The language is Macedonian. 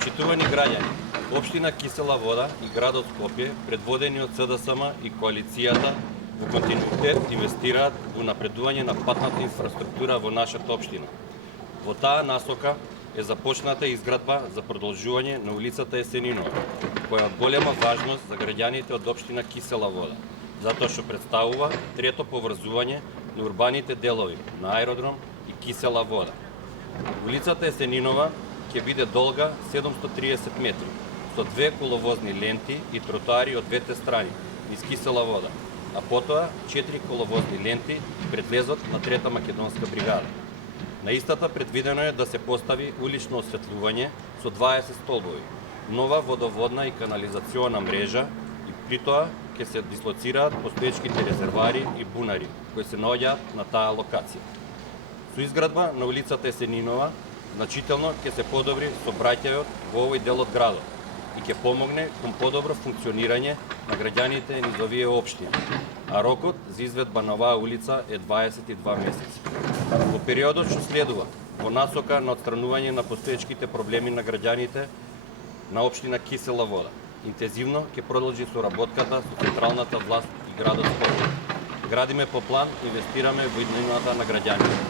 Почитувани граѓани, Општина Кисела Вода и градот Скопје, предводени од СДСМ и коалицијата, во континуитет инвестираат во напредување на патната инфраструктура во нашата општина. Во таа насока е започната изградба за продолжување на улицата Есенинова, која е од голема важност за граѓаните од општина Кисела Вода, затоа што представува трето поврзување на урбаните делови на Аеродром и Кисела Вода. Улицата Есенинова ќе биде долга 730 метри, со 2 коловозни ленти и тротоари од двете страни низ Кисела Вода, а потоа 4 коловозни ленти пред лезот на 3-та македонска бригада. На истата предвидено е да се постави улично осветлување со 20 столбови, нова водоводна и канализациона мрежа и при тоа ќе се дислоцираат постоечките резервари и бунари кои се наоѓаат на таа локација. Со изградба на улицата Есенинова значително ќе се подобри сообраќајот во овој дел од градот и ќе помогне кон подобро функционирање на граѓаните низ овие општини, а рокот за изведба на оваа улица е 22 месеци. Во периодот што следува, во насока на отстранување на постоечките проблеми на граѓаните на општина Кисела Вода, интензивно ќе продолжи соработката со централната власт и градот Скопје. Градиме по план, инвестираме во иднината на граѓаните.